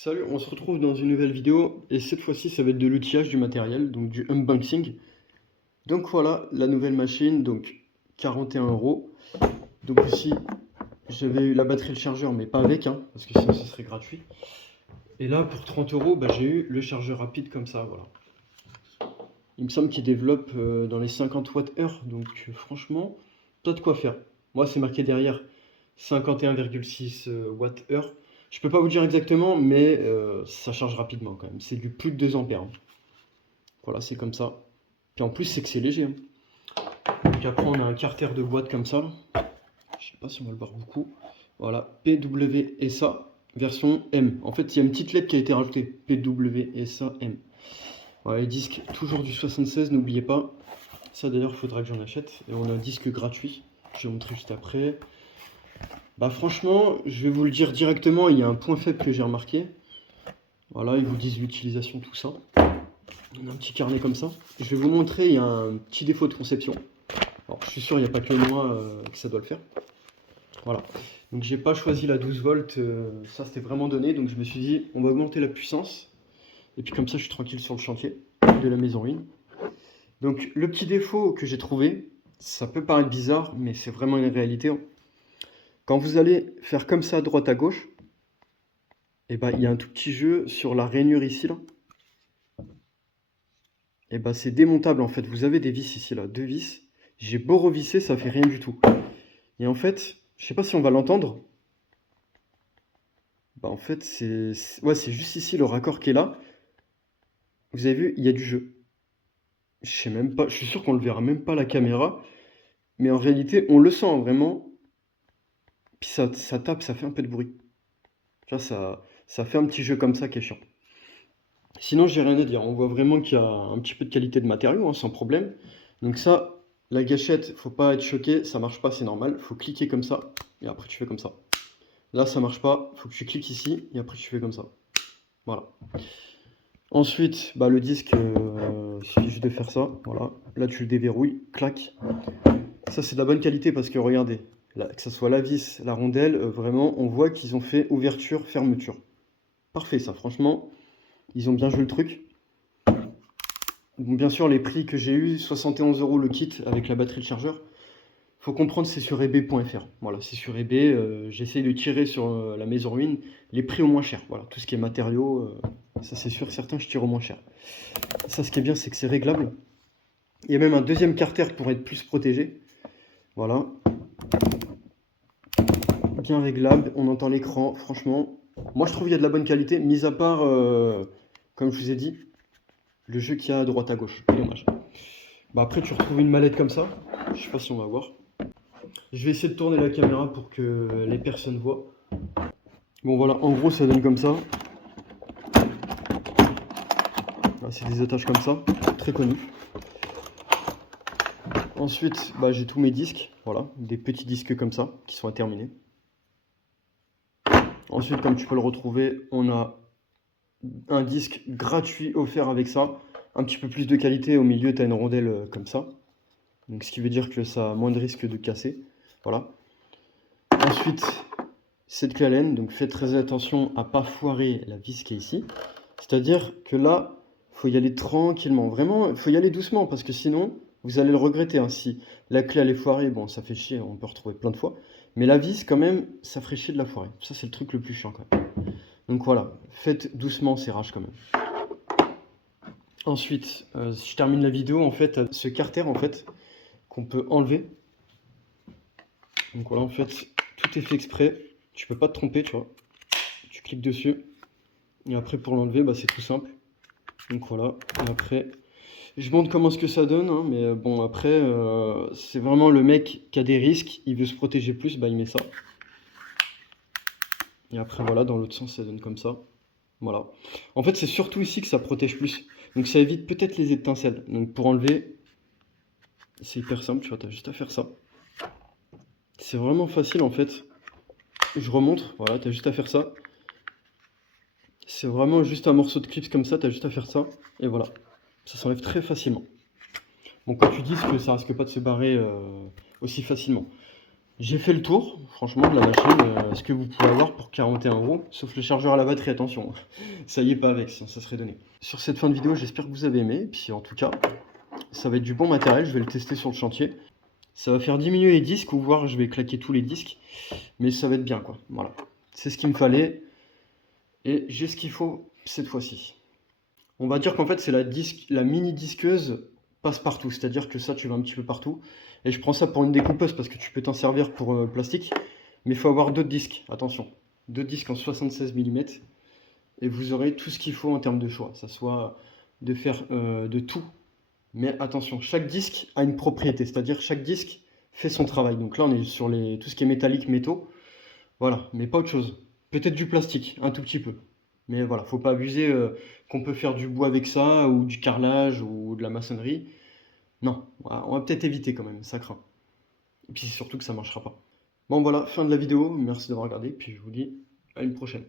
Salut, on se retrouve dans une nouvelle vidéo et cette fois-ci ça va être de l'outillage du matériel, donc du unboxing. Donc voilà la nouvelle machine, donc 41 euros. Donc ici j'avais eu la batterie et le chargeur mais pas avec, hein, parce que sinon ce serait gratuit. Et là pour 30 euros j'ai eu le chargeur rapide comme ça, voilà. Il me semble qu'il développe dans les 50 Wh, donc franchement, pas de quoi faire. Moi c'est marqué derrière 51,6 Wh. Je peux pas vous dire exactement, mais ça charge rapidement quand même. C'est du plus de 2 ampères, hein. Voilà, c'est comme ça. Puis en plus, c'est que c'est léger, hein. Donc après, on a un carter de boîte comme ça, là. Je sais pas si on va le voir beaucoup. Voilà, PWSA version M. En fait, il y a une petite lettre qui a été rajoutée. PWSA M. Voilà, les disques, toujours du 76, n'oubliez pas. Ça d'ailleurs, il faudra que j'en achète. Et on a un disque gratuit. Je vais vous montrer juste après. Bah franchement, je vais vous le dire directement, il y a un point faible que j'ai remarqué. Voilà, ils vous disent l'utilisation, tout ça. On a un petit carnet comme ça. Je vais vous montrer, il y a un petit défaut de conception. Alors, je suis sûr, il n'y a pas que moi que ça doit le faire. Voilà. Donc, j'ai pas choisi la 12 volts. Ça, c'était vraiment donné. Donc, je me suis dit, on va augmenter la puissance. Et puis, comme ça, je suis tranquille sur le chantier de la maison ruine. Donc, le petit défaut que j'ai trouvé, ça peut paraître bizarre, mais c'est vraiment une réalité. Quand vous allez faire comme ça, droite à gauche, et ben, il y a un tout petit jeu sur la rainure ici, là. Et ben, c'est démontable en fait. Vous avez des vis ici, là, deux vis. J'ai beau revisser, ça fait rien du tout. Et en fait, je sais pas si on va l'entendre. Bah en fait, ouais, c'est juste ici le raccord qui est là. Vous avez vu, il y a du jeu. Je sais même pas, je suis sûr qu'on le verra même pas à la caméra. Mais en réalité, on le sent vraiment. Puis ça tape, ça fait un peu de bruit. Tu vois, ça fait un petit jeu comme ça qui est chiant. Sinon, j'ai rien à dire. On voit vraiment qu'il y a un petit peu de qualité de matériau, hein, sans problème. Donc ça, la gâchette, faut pas être choqué, ça marche pas, c'est normal. Faut cliquer comme ça, et après tu fais comme ça. Là, ça marche pas, faut que tu cliques ici, et après tu fais comme ça. Voilà. Ensuite, bah, le disque, il suffit juste de faire ça. Voilà. Là, tu le déverrouilles, clac. Ça, c'est de la bonne qualité parce que regardez, là, que ce soit la vis, la rondelle, vraiment, on voit qu'ils ont fait ouverture, fermeture. Parfait, ça, franchement, ils ont bien joué le truc. Bon, bien sûr, les prix que j'ai eu, 71 euros le kit avec la batterie et le chargeur. Faut comprendre, c'est sur ebay.fr. Voilà, c'est sur eBay. J'essaye de tirer sur la maison ruine les prix au moins cher. Voilà, tout ce qui est matériaux, ça c'est sûr, certains je tire au moins cher. Ça, ce qui est bien, c'est que c'est réglable. Il y a même un deuxième carter pour être plus protégé. Voilà, bien réglable. On entend l'écran, franchement. Moi, je trouve qu'il y a de la bonne qualité, mis à part, comme je vous ai dit, le jeu qu'il y a à droite à gauche. Dommage. Bah après, tu retrouves une mallette comme ça. Je sais pas si on va voir. Je vais essayer de tourner la caméra pour que les personnes voient. Bon voilà, en gros ça donne comme ça. C'est des attaches comme ça, très connu. Ensuite, bah, j'ai tous mes disques, voilà, des petits disques comme ça, qui sont à terminer. Ensuite, comme tu peux le retrouver, on a un disque gratuit offert avec ça. Un petit peu plus de qualité, au milieu tu as une rondelle comme ça. Donc ce qui veut dire que ça a moins de risque de casser. Voilà. Ensuite, cette clé Allen, donc faites très attention à ne pas foirer la vis qui est ici. C'est-à-dire que là, il faut y aller tranquillement. Vraiment, il faut y aller doucement parce que sinon, vous allez le regretter, hein. Si la clé elle est foirée, bon, ça fait chier, on peut retrouver plein de fois. Mais la vis, quand même, ça ferait chier de la foirer. Ça, c'est le truc le plus chiant quand même. Donc voilà, faites doucement ces rages quand même. Ensuite, je termine la vidéo en fait, ce carter en fait, qu'on peut enlever. Donc voilà, en fait, tout est fait exprès. Tu peux pas te tromper, tu vois. Tu cliques dessus. Et après, pour l'enlever, bah, c'est tout simple. Donc voilà, et après, je montre comment ce que ça donne, hein, mais bon, après, c'est vraiment le mec qui a des risques, il veut se protéger plus, bah il met ça. Et après, voilà, dans l'autre sens, ça donne comme ça. Voilà. En fait, c'est surtout ici que ça protège plus. Donc ça évite peut-être les étincelles. Donc pour enlever, c'est hyper simple, tu vois, t'as juste à faire ça. C'est vraiment facile en fait. Je remonte, voilà, t'as juste à faire ça. C'est vraiment juste un morceau de clips comme ça, t'as juste à faire ça. Et voilà, ça s'enlève très facilement. Bon, quand tu dis que ça risque pas de se barrer aussi facilement. J'ai fait le tour, franchement, de la machine, ce que vous pouvez avoir pour 41 euros, sauf le chargeur à la batterie, attention, ça y est pas avec, sinon ça serait donné. Sur cette fin de vidéo, j'espère que vous avez aimé, puis en tout cas, ça va être du bon matériel, je vais le tester sur le chantier. Ça va faire diminuer les disques, ou voir je vais claquer tous les disques, mais ça va être bien quoi, voilà. C'est ce qu'il me fallait, et j'ai ce qu'il faut cette fois-ci. On va dire qu'en fait c'est la mini disqueuse passe-partout, c'est-à-dire que ça tu vas un petit peu partout. Et je prends ça pour une découpeuse parce que tu peux t'en servir pour le plastique, mais il faut avoir d'autres disques, attention. Deux disques en 76 mm, et vous aurez tout ce qu'il faut en termes de choix, ça soit de faire de tout. Mais attention, chaque disque a une propriété, c'est-à-dire chaque disque fait son travail. Donc là on est sur tout ce qui est métallique, métaux, voilà, mais pas autre chose. Peut-être du plastique, un tout petit peu. Mais voilà, faut pas abuser qu'on peut faire du bois avec ça, ou du carrelage, ou de la maçonnerie. Non, voilà, on va peut-être éviter quand même, ça craint. Et puis surtout que ça marchera pas. Bon voilà, fin de la vidéo, merci d'avoir regardé, puis je vous dis à une prochaine.